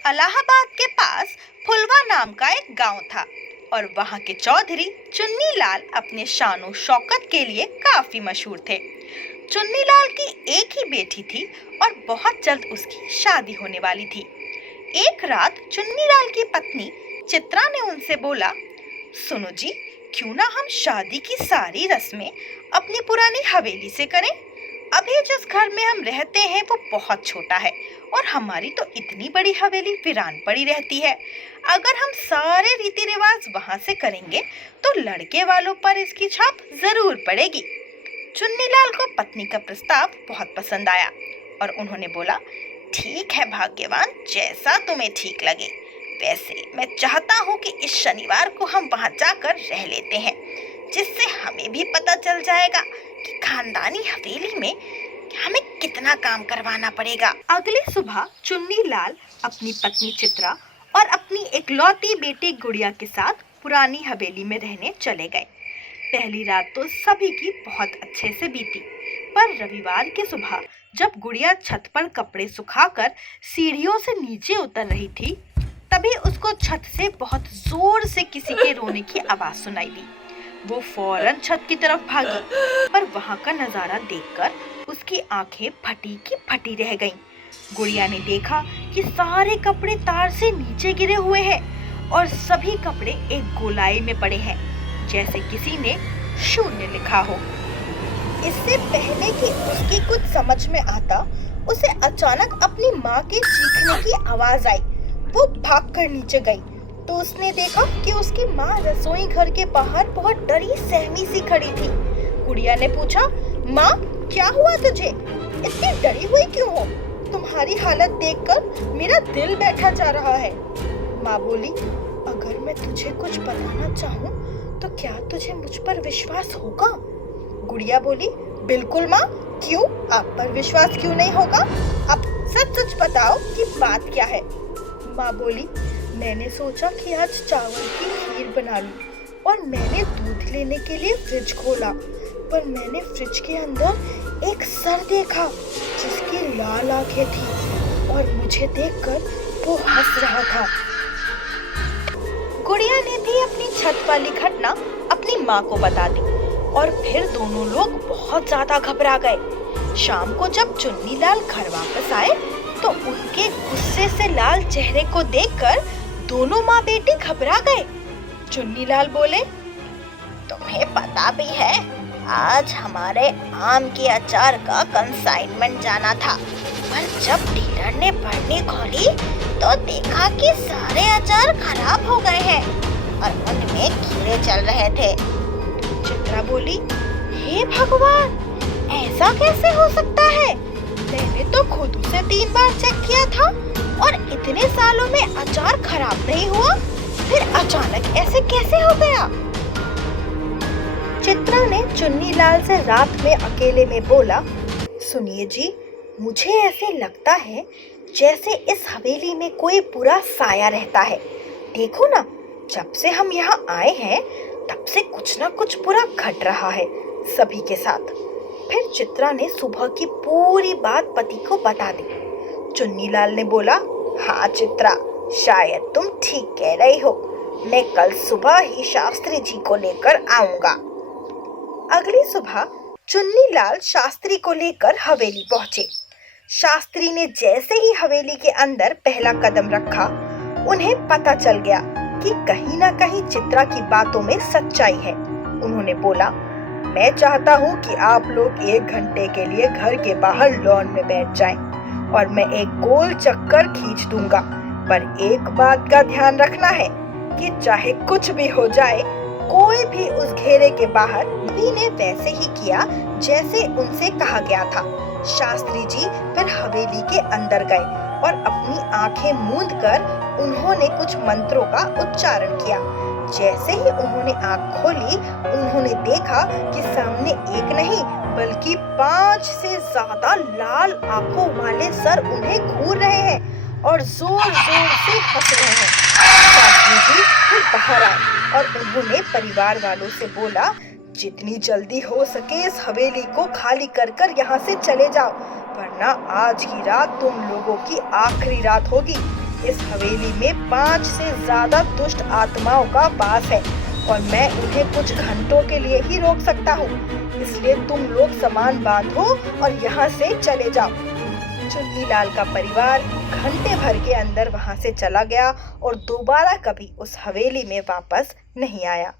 इलाहाबाद के पास फुलवा नाम का एक गांव था और वहां के चौधरी चुन्नी लाल अपने शानो शौकत के लिए काफी मशहूर थे। चुन्नी लाल की एक ही बेटी थी और बहुत जल्द उसकी शादी होने वाली थी। एक रात चुन्नी लाल की पत्नी चित्रा ने उनसे बोला, सुनो जी, क्यों ना हम शादी की सारी रस्में अपनी पुरानी हवेली से करें। अभी जिस घर में हम रहते हैं वो बहुत छोटा है और हमारी तो इतनी बड़ी हवेली वीरान पड़ी रहती है। अगर हम सारे रीति रिवाज वहां से करेंगे तो लड़के वालों पर इसकी छाप जरूर पड़ेगी। चुन्नीलाल को पत्नी का प्रस्ताव बहुत पसंद आया और उन्होंने बोला, ठीक है भाग्यवान, जैसा तुम्हें ठीक लगे। वैसे मैं चाहता हूँ कि इस शनिवार को हम वहां जाकर रह लेते हैं, जिससे हमें भी पता चल जाएगा कि खानदानी हवेली में हमें कितना काम करवाना पड़ेगा। अगली सुबह चुन्नी लाल अपनी पत्नी चित्रा और अपनी इकलौती बेटी गुड़िया के साथ पुरानी हवेली में रहने चले गए। पहली रात तो सभी की बहुत अच्छे से बीती, पर रविवार की सुबह जब गुड़िया छत पर कपड़े सुखाकर सीढ़ियों से नीचे उतर रही थी, तभी उसको छत से बहुत जोर से किसी के रोने की आवाज सुनाई दी। वो फौरन छत की तरफ भागी, पर वहां का नजारा देखकर उसकी आंखें फटी की फटी रह गईं। गुड़िया ने देखा कि सारे कपड़े तार से नीचे गिरे हुए हैं और सभी कपड़े एक गोलाई में पड़े हैं, जैसे किसी ने शून्य लिखा हो। इससे पहले कि उसकी कुछ समझ में आता, उसे अचानक अपनी माँ के चीखने की आवाज आई। वो भागकर नीचे गई तो उसने देखा कि उसकी माँ रसोई घर के बाहर बहुत डरी सहमी सी खड़ी थी। गुड़िया ने पूछा, माँ क्या हुआ तुझे? इतनी डरी हुई क्यों हो? तुम्हारी हालत देखकर मेरा दिल बैठा जा रहा है। माँ बोली, अगर मैं तुझे कुछ बताना चाहूँ तो क्या तुझे मुझ पर विश्वास होगा? गुड़िया बोली, बिल्कुल माँ, क्यों, आप पर विश्वास क्यों नहीं होगा? अब सच सच बताओ कि बात क्या है। माँ बोली, मैंने सोचा कि आज चावल की खीर बना लूं और मैंने दूध लेने के लिए फ्रिज खोला, पर मैंने फ्रिज के अंदर एक सर देखा जिसकी लाल आंखें थी और मुझे देखकर वो हंस रहा था। गुड़िया ने भी अपनी छत वाली घटना अपनी माँ को बता दी और फिर दोनों लोग बहुत ज्यादा घबरा गए। शाम को जब चुन्नीलाल घर वापस आए तो उनके गुस्से से लाल चेहरे को देखकर दोनों माँ बेटी घबरा गए। चुन्नीलाल बोले, तुम्हें पता भी है आज हमारे आम के अचार का कंसाइनमेंट जाना था, पर जब डीलर ने भरनी खोली तो देखा कि सारे अचार खराब हो गए हैं और उनमें कीड़े चल रहे थे। चित्रा बोली, हे भगवान, ऐसा कैसे हो सकता है? मैंने तो खुद उसे 3 बार चेक किया था और इतने सालों में अचार खराब नहीं हुआ, फिर अचानक ऐसे कैसे हो गया? चित्रा ने चुन्नीलाल से रात में अकेले में बोला, सुनिए जी, मुझे ऐसे लगता है जैसे इस हवेली में कोई बुरा साया रहता है। देखो ना, जब से हम यहाँ आए हैं तब से कुछ ना कुछ बुरा घट रहा है सभी के साथ। फिर चित्रा ने सुबह की पूरी बात पति को बता दी। चुन्नीलाल ने बोला, हाँ चित्रा, शायद तुम ठीक कह रही हो, मैं कल सुबह ही शास्त्री जी को लेकर आऊंगा। अगली सुबह चुन्नीलाल शास्त्री को लेकर हवेली पहुंचे। शास्त्री ने जैसे ही हवेली के अंदर पहला कदम रखा, उन्हें पता चल गया कि कहीं ना कहीं चित्रा की बातों में सच्चाई है। उन्होंने बोला, मैं चाहता हूँ कि आप लोग 1 घंटे के लिए घर के बाहर लॉन में बैठ जाएं और मैं एक गोल चक्कर खींच दूंगा, पर एक बात का ध्यान रखना है कि चाहे कुछ भी हो जाए, कोई भी उस घेरे के बाहर। सभी ने वैसे ही किया जैसे उनसे कहा गया था। शास्त्री जी फिर हवेली के अंदर गए और अपनी आंखें मूंदकर उन्होंने कुछ मंत्रों का उच्चारण किया। जैसे ही उन्होंने आंख खोली, उन्होंने देखा कि सामने एक नहीं बल्कि 5 से ज्यादा लाल आंखों वाले सर उन्हें घूर रहे हैं और जोर जोर से हंस रहे हैं। शास्त्री जी फिर बाहर आए और उन्होंने परिवार वालों से बोला, जितनी जल्दी हो सके इस हवेली को खाली कर कर यहाँ से चले जाओ, वरना आज की रात तुम लोगों की आखिरी रात होगी। इस हवेली में 5 से ज्यादा दुष्ट आत्माओं का वास है और मैं उन्हें कुछ घंटों के लिए ही रोक सकता हूँ। इसलिए तुम लोग सामान बांधो और यहाँ से चले जाओ। चुन्नीलाल का परिवार घंटे भर के अंदर वहां से चला गया और दोबारा कभी उस हवेली में वापस नहीं आया।